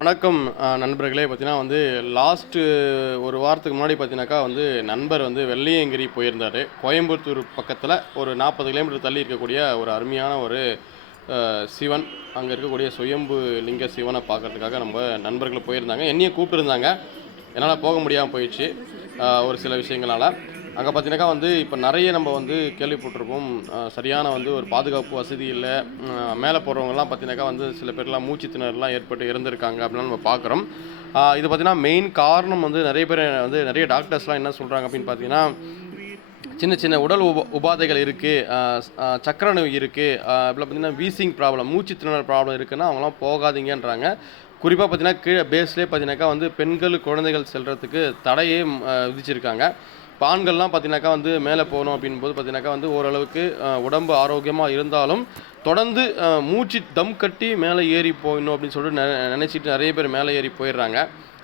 வணக்கம் நண்பர்களே. பார்த்தீங்கன்னா வந்து லாஸ்ட்டு ஒரு வாரத்துக்கு முன்னாடி பார்த்தீங்கன்னாக்கா வந்து நண்பர் வந்து வெள்ளையங்கிரி போயிருந்தார். கோயம்புத்தூர் பக்கத்தில் ஒரு நாற்பது கிலோமீட்டர் தள்ளி இருக்கக்கூடிய ஒரு அருமையான ஒரு சிவன். அங்கே இருக்கக்கூடிய சுயம்பு லிங்க சிவனை பார்க்கறதுக்காக நம்ம நண்பர்கள் போயிருந்தாங்க. என்னையும் கூப்பிட்டுருந்தாங்க. என்னால் போக முடியாமல் போயிடுச்சு. ஒரு சில விஷயங்களால். அங்கே பார்த்தீங்கன்னாக்கா வந்து இப்போ நிறைய நம்ம வந்து கேள்விப்பட்டிருப்போம். சரியான வந்து ஒரு பாதுகாப்பு வசதி இல்லை. மேலே போகிறவங்கலாம் பார்த்தீங்கன்னாக்கா வந்து சில பேர்லாம் மூச்சு திணறலாம் ஏற்பட்டு இறந்துருக்காங்க அப்படிலாம் நம்ம பார்க்குறோம் இது பார்த்தீங்கன்னா மெயின் காரணம் வந்து நிறைய பேர் வந்து நிறைய டாக்டர்ஸ்லாம் என்ன சொல்கிறாங்க அப்படின்னு பார்த்தீங்கன்னா சின்ன சின்ன உடல் உப உபாதைகள் இருக்குது சக்கர நோய் இருக்குது இப்போ பார்த்தீங்கன்னா வீசிங் ப்ராப்ளம் மூச்சு திணறல் ப்ராப்ளம் இருக்குன்னா அவங்களாம் போகாதீங்கன்றாங்க. குறிப்பாக பார்த்தீங்கன்னா கீழே பேஸ்லேயே பார்த்தீங்கன்னாக்கா வந்து பெண்கள் குழந்தைகள் செல்கிறதுக்கு தடையே விதிச்சிருக்காங்க. இப்போ ஆண்கள்லாம் பார்த்தீங்கன்னாக்கா வந்து மேலே போகணும் அப்படின் போது பார்த்தீங்கன்னாக்கா வந்து ஓரளவுக்கு உடம்பு ஆரோக்கியமாக இருந்தாலும் தொடர்ந்து மூச்சு தம் கட்டி மேலே ஏறி போயிடணும் அப்படின்னு சொல்லிட்டு நெ- நிறைய பேர் மேலே ஏறி போயிடுறாங்க.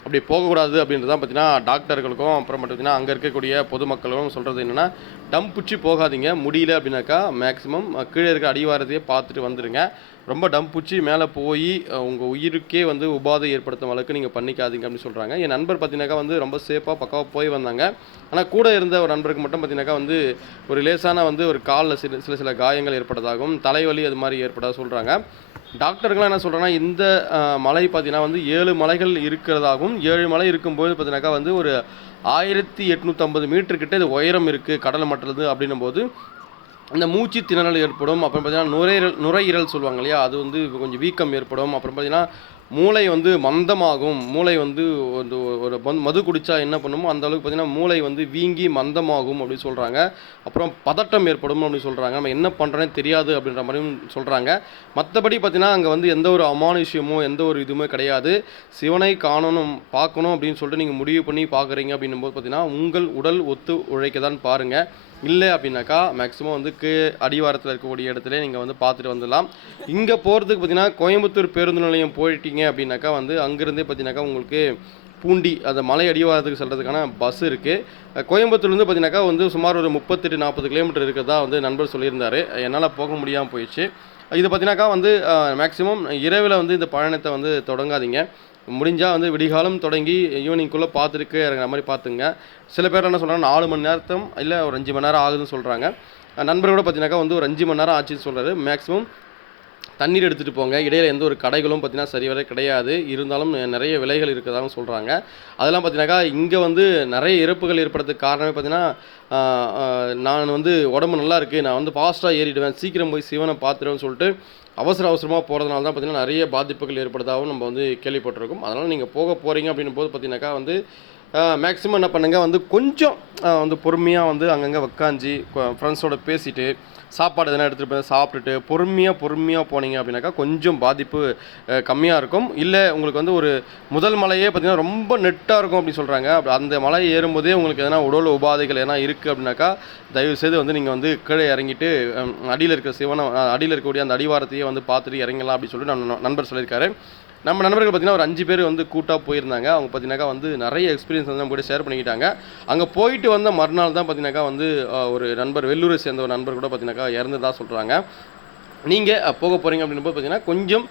அப்படி போகக்கூடாது அப்படின்றது தான் பார்த்தீங்கன்னா டாக்டர்களுக்கும் அப்புறம் பார்த்தீங்கன்னா அங்கே இருக்கக்கூடிய பொதுமக்களுக்கும் சொல்கிறது என்னென்னா டம் பிடிச்சி போகாதீங்க முடியல அப்படின்னாக்கா மேக்ஸிமம் கீழே இருக்க அடிவாரத்தையே பார்த்துட்டு வந்துடுங்க ரொம்ப டம் பிடிச்சி மேலே போய் உங்கள் உயிருக்கே வந்து உபாதை ஏற்படுத்தும் அளவுக்கு நீங்கள் பண்ணிக்காதீங்க அப்படின்னு சொல்கிறாங்க என் நண்பர் பார்த்தீங்கன்னாக்கா வந்து ரொம்ப சேஃபாக பக்காவாக போய் வந்தாங்க. ஆனால் கூட இருந்த ஒரு நண்பருக்கு மட்டும் பார்த்தீங்கன்னாக்கா வந்து ஒரு லேசான வந்து ஒரு காலில் சில சில சில காயங்கள் ஏற்பட்டதாகவும் தலைவலி அது மாதிரி ஏற்பட சொல்கிறாங்க டாக்டர்கள்லாம் என்ன சொல்கிறேன்னா இந்த மலை பார்த்தீங்கன்னா வந்து ஏழு மலைகள் இருக்கிறதாகவும் ஏழு மலை இருக்கும்போது பார்த்தீங்கன்னாக்கா வந்து ஒரு ஆயிரத்தி எட்நூற்றம்பது மீட்டர் கிட்ட இது உயரம் இருக்குது கடல் மட்டது அப்படின்னும் போது இந்த மூச்சு திணறல் ஏற்படும். அப்புறம் பார்த்தீங்கன்னா நுரையீரல் நுரையீரல் சொல்லுவாங்க இல்லையா அது வந்து கொஞ்சம் வீக்கம் ஏற்படும். அப்புறம் பார்த்தீங்கன்னா மூளை வந்து மந்தமாகும். மூளை வந்து ஒரு ஒரு மது- குடித்தா என்ன பண்ணுமோ அந்த அளவுக்கு பார்த்தீங்கன்னா மூளை வந்து வீங்கி மந்தமாகும் அப்படின்னு சொல்கிறாங்க அப்புறம் பதட்டம் ஏற்படும் அப்படின்னு சொல்கிறாங்க நம்ம என்ன பண்ணுறேன்னு தெரியாது அப்படின்ற மாதிரியும் சொல்கிறாங்க மற்றபடி பார்த்தீங்கன்னா அங்கே வந்து எந்த ஒரு அமானுஷ்யமோ எந்த ஒரு இதுவுமே கிடையாது. சிவனை காணணும் பார்க்கணும் அப்படின்னு சொல்லிட்டு நீங்கள் முடிவு பண்ணி பார்க்குறீங்க அப்படின்னும் போது பார்த்தீங்கன்னா உங்கள் உடல் ஒத்து உழைக்க தான் பாருங்கள் இல்லை அப்படின்னாக்கா மேக்ஸிமம் வந்து கீ அடிவாரத்தில் இருக்கக்கூடிய இடத்துல நீங்கள் வந்து பார்த்துட்டு வந்துடலாம். இங்கே போகிறதுக்கு பார்த்தீங்கன்னா கோயம்புத்தூர் பேருந்து நிலையம் போயிட்டீங்க அப்படின்னாக்கா வந்து அங்கேருந்தே பார்த்தீங்கன்னாக்கா உங்களுக்கு பூண்டி அந்த மலை அடிவாரத்துக்கு செல்கிறதுக்கான பஸ் இருக்குது கோயம்புத்தூர்லேருந்து பார்த்தீங்கன்னாக்கா வந்து சுமார் ஒரு முப்பத்தெட்டு நாற்பது கிலோமீட்டர் இருக்கிறதா வந்து நண்பர் சொல்லியிருந்தார். என்னால் போக முடியாமல் போயிடுச்சு. இது பார்த்தீங்கன்னாக்கா வந்து மேக்ஸிமம் இரவில் வந்து இந்த பயணத்தை வந்து தொடங்காதீங்க. முடிஞ்சால் வந்து விடிகாலம் தொடங்கி ஈவினிங்குள்ளே பார்த்துருக்கு இறங்குற மாதிரி பார்த்துங்க. சில பேர் என்ன சொல்கிறாங்க நாலு மணி நேரத்தும் இல்லை ஒரு அஞ்சு மணி நேரம் ஆகுதுன்னு சொல்கிறாங்க நண்பர்களோட பார்த்தீங்கன்னாக்கா வந்து ஒரு அஞ்சு மணி நேரம் ஆச்சுன்னு சொல்கிறாரு மேக்ஸிமம் தண்ணீர் எடுத்துகிட்டு போங்க. இடையில் எந்த ஒரு கடைகளும் பார்த்தீங்கன்னா சரிவர கிடையாது. இருந்தாலும் நிறைய விலைகள் இருக்கிறதாகவும் சொல்கிறாங்க அதெல்லாம் பார்த்தீங்கன்னாக்கா இங்கே வந்து நிறைய இறப்புகள் ஏற்படுறதுக்கு காரணமே பார்த்தீங்கன்னா நான் வந்து உடம்பு நல்லா இருக்குது நான் வந்து ஃபாஸ்ட்டாக ஏறிடுவேன். சீக்கிரம் போய் சிவனை பார்த்துருவேன்னு சொல்லிட்டு அவசர அவசரமாக போகிறதுனால தான் பார்த்தீங்கன்னா நிறைய பாதிப்புகள் ஏற்படுதாகவும் நம்ம வந்து கேள்விப்பட்டிருக்கோம். அதனால் நீங்கள் போக போகிறீங்க அப்படின்னும் போது பார்த்தீங்கன்னாக்கா வந்து மேக்ஸிமம் என்ன பண்ணுங்க வந்து கொஞ்சம் வந்து பொறுமையாக வந்து அங்கங்கே உக்காஞ்சி ஃப்ரெண்ட்ஸோட பேசிட்டு சாப்பாடு எதனா எடுத்துகிட்டு போய் சாப்பிட்டுட்டு பொறுமையாக பொறுமையாக போனீங்க அப்படின்னாக்கா கொஞ்சம் பாதிப்பு கம்மியாக இருக்கும். இல்லை உங்களுக்கு வந்து ஒரு முதல் மலையே பார்த்திங்கன்னா ரொம்ப நெட்டாக இருக்கும் அப்படின்னு சொல்கிறாங்க அப்படி அந்த மலை ஏறும்போதே உங்களுக்கு எதனா உடல் உபாதைகள் எதனா இருக்குது அப்படின்னாக்கா தயவு செய்து வந்து நீங்கள் வந்து கீழே இறங்கிட்டு அடியில் இருக்கிற சிவனை அடியில் இருக்கக்கூடிய அந்த அடிவாரத்தையே வந்து பார்த்துட்டு இறங்கலாம் அப்படின்னு சொல்லிட்டு நம்ம நண்பர் சொல்லியிருக்காரு. நம்ம நண்பர்கள் பார்த்தீங்கன்னா ஒரு அஞ்சு பேர் வந்து கூட்டாக போயிருந்தாங்க. அவங்க பார்த்தீங்கன்னாக்கா வந்து நிறைய எக்ஸ்பீரியன்ஸ் வந்து நம்ம கூட ஷேர் பண்ணிக்கிட்டாங்க. அங்கே போயிட்டு வந்த மறுநாள் தான் பார்த்தீங்கன்னாக்கா வந்து ஒரு நண்பர் வெள்ளூரை சேர்ந்த ஒரு நண்பர் கூட பார்த்தீங்கன்னாக்கா இறந்ததாக சொல்கிறாங்க நீங்கள் போக போகிறீங்க அப்படின்னும் போது பார்த்தீங்கன்னா கொஞ்சம்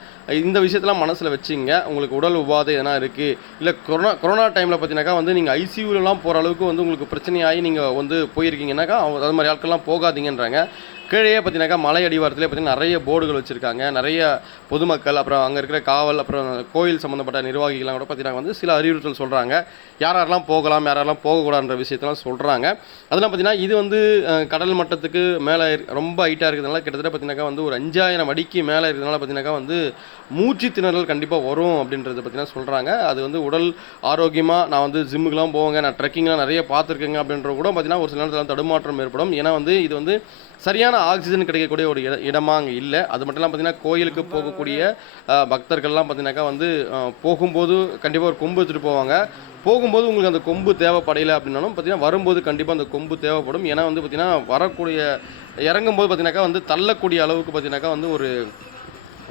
இந்த விஷயத்தெலாம் மனசில் வச்சுங்க உங்களுக்கு உடல் உபாதை எதனா இருக்குது இல்லை கொரோனா கொரோனா டைமில் பார்த்தீங்கன்னாக்கா வந்து நீங்கள் ஐசியூலலாம் போகிற அளவுக்கு வந்து உங்களுக்கு பிரச்சனையாகி நீங்கள் வந்து போயிருக்கீங்கன்னாக்கா அவங்க அது மாதிரி ஆட்கள்லாம் போகாதீங்கன்றாங்க. கீழே பார்த்தீங்கன்னாக்கா மலை அடிவாரத்திலே பார்த்தீங்கன்னா நிறைய போர்டுகள் வச்சுருக்காங்க. நிறைய பொதுமக்கள் அப்புறம் அங்கே இருக்கிற காவல் அப்புறம் கோயில் சம்மந்தப்பட்ட நிர்வாகிகள்லாம் கூட பார்த்தீங்கன்னா வந்து சில அறிவுறுத்தல் சொல்கிறாங்க யார் யாரெல்லாம் போகலாம் யாரெல்லாம் போகக்கூடாதுன்ற விஷயத்தெல்லாம் சொல்கிறாங்க அதெல்லாம் பார்த்தீங்கன்னா இது வந்து கடல் மட்டத்துக்கு மேலே ரொம்ப ஹைட்டாக இருக்கிறதுனால கிட்டத்தட்ட பார்த்தீங்கன்னாக்கா வந்து ஒரு அஞ்சாயிரம் அடிக்கு மேலே இருக்கிறதுனால பார்த்தீங்கன்னாக்கா வந்து மூச்சு திணறல் கண்டிப்பாக வரும் அப்படின்றத பார்த்தீங்கன்னா சொல்கிறாங்க அது வந்து உடல் ஆரோக்கியமாக நான் வந்து ஜிம்முக்கெலாம் போவேங்க நான் ட்ரெக்கிங்லாம் நிறைய பார்த்துருக்கேங்க அப்படின்ற கூட பார்த்தீங்கன்னா ஒரு சில நேரத்தில் தடுமாற்றம் ஏற்படும். ஏன்னா வந்து இது வந்து சரியான ஆக்சிஜன் கிடைக்கக்கூடிய ஒரு இட இடமா அங்கே இல்லை. அது மட்டும் இல்லாமல் பார்த்தீங்கன்னா கோயிலுக்கு போகக்கூடிய பக்தர்கள்லாம் பார்த்தீங்கன்னாக்கா வந்து போகும்போது கண்டிப்பாக ஒரு கொம்பு எடுத்துகிட்டு போவாங்க. போகும்போது உங்களுக்கு அந்த கொம்பு தேவைப்படையில அப்படின்னாலும் பார்த்தீங்கன்னா வரும்போது கண்டிப்பாக அந்த கொம்பு தேவைப்படும். ஏன்னா வந்து பார்த்தீங்கன்னா வரக்கூடிய இறங்கும்போது பார்த்தீங்கன்னாக்கா வந்து தள்ளக்கூடிய அளவுக்கு பார்த்தீங்கன்னாக்கா வந்து ஒரு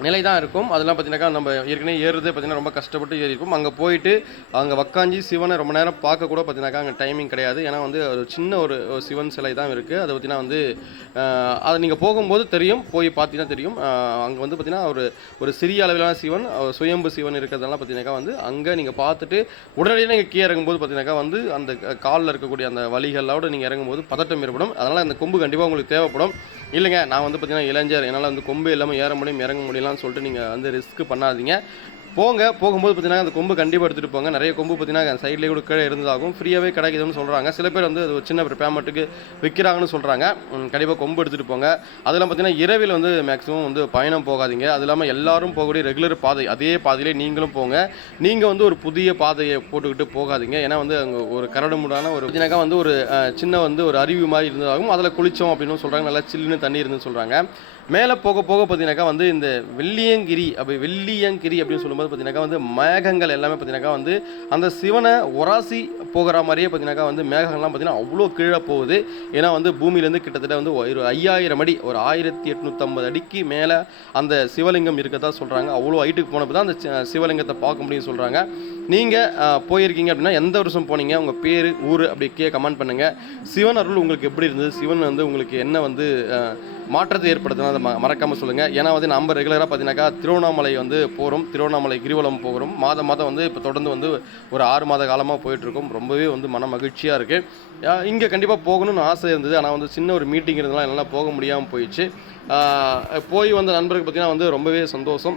நிலை தான் இருக்கும். அதெல்லாம் பார்த்தீங்கன்னாக்கா நம்ம ஏற்கனவே ஏறுறதே பார்த்தீங்கன்னா ரொம்ப கஷ்டப்பட்டு ஏறி இருக்கும். அங்கே போயிட்டு அங்கே உக்காஞ்சி சிவனை ரொம்ப நேரம் பார்க்க கூட பார்த்தீங்கன்னாக்கா அங்கே டைமிங் கிடையாது. ஏன்னா வந்து ஒரு சின்ன ஒரு சிவன் சிலை தான் இருக்குது அதை பார்த்தீங்கன்னா வந்து அதை அது நீங்கள் போகும்போது தெரியும். போய் பார்த்தீங்கன்னா தெரியும். அங்கே வந்து பார்த்தீங்கன்னா ஒரு ஒரு சிறிய அளவிலான சிவன் ஒரு சுயம்பு சிவன் இருக்கிறதெல்லாம் பார்த்தீங்கன்னாக்கா வந்து அங்கே நீங்கள் பார்த்துட்டு உடனடியாக நீங்கள் கீழே இறங்கும்போது பார்த்தீங்கன்னாக்கா வந்து அந்த காலில் இருக்கக்கூடிய அந்த வழிகளோடு நீங்கள் இறங்கும்போது பதட்டம் ஏற்படும். அதனால் அந்த கொம்பு கண்டிப்பாக உங்களுக்கு தேவைப்படும். இல்லைங்க நான் வந்து பார்த்தீங்கன்னா இளைஞர். என்னால் வந்து கொம்பு இல்லாமல் ஏற முடியும் இறங்க முடியலாம் சொல்லிட்டு நீங்கள் வந்து ரிஸ்க் பண்ணாதீங்க. போங்க போகும்போது பார்த்தீங்கன்னா அந்த கொம்பு கண்டிப்பாக எடுத்துகிட்டு போங்க. நிறைய கொம்பு பார்த்தீங்கன்னா சைட்லேயே கூட கீழே இருந்ததாகும் ஃப்ரீயாகவே கிடைக்குதுன்னு சொல்கிறாங்க சில பேர் வந்து அது ஒரு சின்ன ஒரு பேமெண்ட்டுக்கு விற்கிறாங்கன்னு சொல்கிறாங்க கண்டிப்பாக கொம்பு எடுத்துகிட்டு போங்க. அதெல்லாம் பார்த்தீங்கன்னா இரவில் வந்து மேக்ஸிமம் வந்து பயணம் போகாதீங்க. அது இல்லாமல் எல்லாரும் போகக்கூடிய ரெகுலர் பாதை அதே பாதையிலே நீங்களும் போங்க. நீங்கள் வந்து ஒரு புதிய பாதையை போட்டுக்கிட்டு போகாதீங்க. ஏன்னா வந்து அங்கே ஒரு கரடுமுடான ஒரு பார்த்தீங்கன்னாக்கா வந்து ஒரு சின்ன வந்து ஒரு அருவி மாதிரி இருந்ததாகவும் அதில் குளித்தோம் அப்படின்னு சொல்கிறாங்க நல்லா சில்லுன்னு தண்ணி இருந்துன்னு சொல்கிறாங்க மேலே போக போக பார்த்தீங்கன்னாக்கா வந்து இந்த வெள்ளியங்கிரி அப்படி வெள்ளியங்கிரி அப்படின்னு சொல்லும்போது பார்த்தீங்கன்னாக்கா வந்து மேகங்கள் எல்லாமே பார்த்தீங்கன்னாக்கா வந்து அந்த சிவனை உராசி போகிற மாதிரியே பார்த்தீங்கன்னாக்கா வந்து மேகங்கள்லாம் பார்த்தீங்கன்னா அவ்வளோ கீழே போகுது. ஏன்னா வந்து பூமியிலேருந்து கிட்டத்தட்ட வந்து ஒரு ஐயாயிரம் அடி ஒரு ஆயிரத்தி எட்நூற்றம்பது அடிக்கு மேலே அந்த சிவலிங்கம் இருக்கதா சொல்கிறாங்க அவ்வளோ ஹைட்டுக்கு போனப்போ தான் அந்த சிவலிங்கத்தை பார்க்க முடியும்னு சொல்கிறாங்க நீங்கள் போயிருக்கீங்க அப்படின்னா எந்த வருஷம் போனீங்க? உங்கள் பேர் ஊர் அப்படி கே கமெண்ட் பண்ணுங்கள் சிவன் அருள் உங்களுக்கு எப்படி இருந்தது? சிவன் வந்து உங்களுக்கு என்ன வந்து மாற்றத்தை ஏற்படுத்தினா அதை ம மறக்காமல் சொல்லுங்கள் ஏன்னா வந்து நம்ம ரெகுலராக பார்த்தீங்கன்னாக்கா திருவண்ணாமலை வந்து போகிறோம் திருவண்ணாமலை கிரிவலம் போகிறோம் மாதம் மாதம் வந்து இப்போ தொடர்ந்து வந்து ஒரு ஆறு மாத காலமாக போயிட்டுருக்கோம் ரொம்பவே வந்து மன மகிழ்ச்சியாக இருக்குது இங்கே கண்டிப்பாக போகணும்னு ஆசை இருந்தது. ஆனால் வந்து சின்ன ஒரு மீட்டிங் இருந்தனால என்னால் போக முடியாமல் போயிடுச்சு. போய் வந்த நண்பருக்கு பார்த்தீங்கன்னா வந்து ரொம்பவே சந்தோஷம்.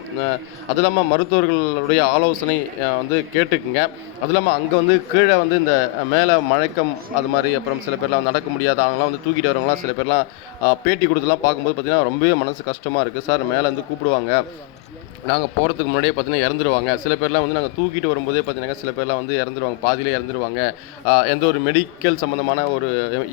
அது இல்லாமல் மருத்துவர்களுடைய ஆலோசனை வந்து கேட்டுக்குங்க. அது இல்லாமல் அங்கே வந்து கீழே வந்து இந்த மேலே மழைக்கம் அது மாதிரி அப்புறம் சில பேர்லாம் நடக்க முடியாத அவங்களாம் வந்து தூக்கிட்டு வரவங்களாம் சில பேர்லாம் பேட்டி கொடுத்துலாம் பார்க்கும்போது பார்த்திங்கன்னா ரொம்பவே மனசு கஷ்டமாக இருக்குது சார் மேலே வந்து கூப்பிடுவாங்க. நாங்கள் போகிறதுக்கு முன்னாடியே பார்த்தீங்கன்னா இறந்துருவாங்க. சில பேர்லாம் வந்து நாங்கள் தூக்கிட்டு வரும்போதே பார்த்தீங்கன்னா சில பேர்லாம் வந்து இறந்துருவாங்க. பாதியிலே இறந்துருவாங்க. எந்த ஒரு மெடிக்கல் சம்மந்தமான ஒரு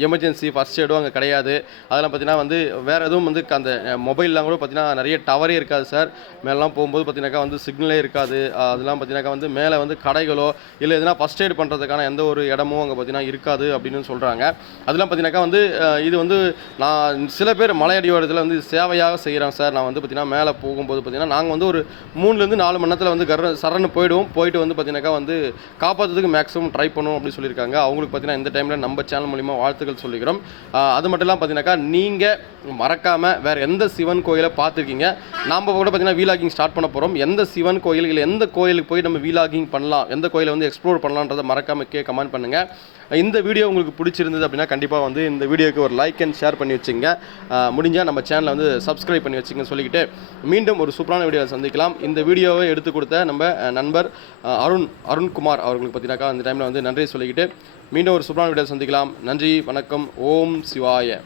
எமர்ஜென்சி ஃபஸ்ட் எய்டும் அங்கே கிடையாது. அதெல்லாம் பார்த்தீங்கன்னா வந்து வேறு எதுவும் வந்து அந்த மொபைல்லாம் கூட பார்த்தீங்கன்னா நிறைய டவரே இருக்காது சார் மேலாம் போகும்போது பார்த்தீங்கன்னாக்கா வந்து சிக்னலே இருக்காது. அதெல்லாம் பார்த்தீங்கன்னாக்கா வந்து மேலே வந்து கடைகளோ இல்லை எதுனா ஃபஸ்ட் எய்ட் பண்ணுறதுக்கான எந்த ஒரு இடமும் அங்கே பார்த்தீங்கன்னா இருக்காது அப்படின்னு சொல்கிறாங்க அதெல்லாம் பார்த்தீங்கன்னாக்கா வந்து இது வந்து நான் சில பேர் மலையடிவாரத்தில் வந்து சேவையாக செய்கிறேன் சார் நான் வந்து பார்த்தீங்கன்னா மேலே போகும்போது பார்த்தீங்கன்னா நாங்கள் வந்து ஒரு மூணுலேருந்து நாலு மணி நேரத்தில் வந்து கர சரணு போயிடுவோம். போயிட்டு வந்து பார்த்தீங்கன்னாக்கா வந்து காப்பாற்றுறதுக்கு மேக்ஸிமம் ட்ரை பண்ணுவோம் அப்படின்னு சொல்லியிருக்காங்க. அவங்களுக்கு பார்த்தீங்கன்னா இந்த டைமில் நம்ம சேனல் மூலிமா வாழ்த்துக்கள் சொல்லிக்கிறோம். அது மட்டும் இல்லாமல் பார்த்தீங்கன்னாக்கா நீங்கள் மறக்காமல் வேறு எந்த சிவன் கோயிலை பார்த்துருக்கீங்க? நாம் கூட பார்த்தீங்கன்னா வீலாகிங் ஸ்டார்ட் பண்ண போகிறோம் எந்த சிவன் கோயில் இல்லை எந்த கோயிலுக்கு போய் நம்ம வீலாகிங் பண்ணலாம்? எந்த கோயிலை வந்து எக்ஸ்ப்ளோர் பண்ணலான்றதை மறக்காமல் கே கமெண்ட் பண்ணுங்கள் இந்த வீடியோ உங்களுக்கு பிடிச்சிருந்தது அப்படின்னா கண்டிப்பாக வந்து இந்த வீடியோக்கு ஒரு லைக் அண்ட் ஷேர் பண்ணி வச்சுங்க. முடிஞ்சால் நம்ம சேனலை வந்து சப்ஸ்கிரைப் பண்ணி வச்சுங்கன்னு சொல்லிக்கிட்டு மீண்டும் ஒரு சூப்பரான வீடியோவை சந்திக்கலாம். இந்த வீடியோவை எடுத்து கொடுத்த நம்ம நண்பர் அருண் அருண்குமார் அவர்களுக்கு பார்த்தீங்கன்னாக்கா அந்த டைமில் வந்து நன்றி சொல்லிக்கிட்டு மீண்டும் ஒரு சூப்பரான வீடியோ சந்திக்கலாம். நன்றி வணக்கம் ஓம் சிவாய.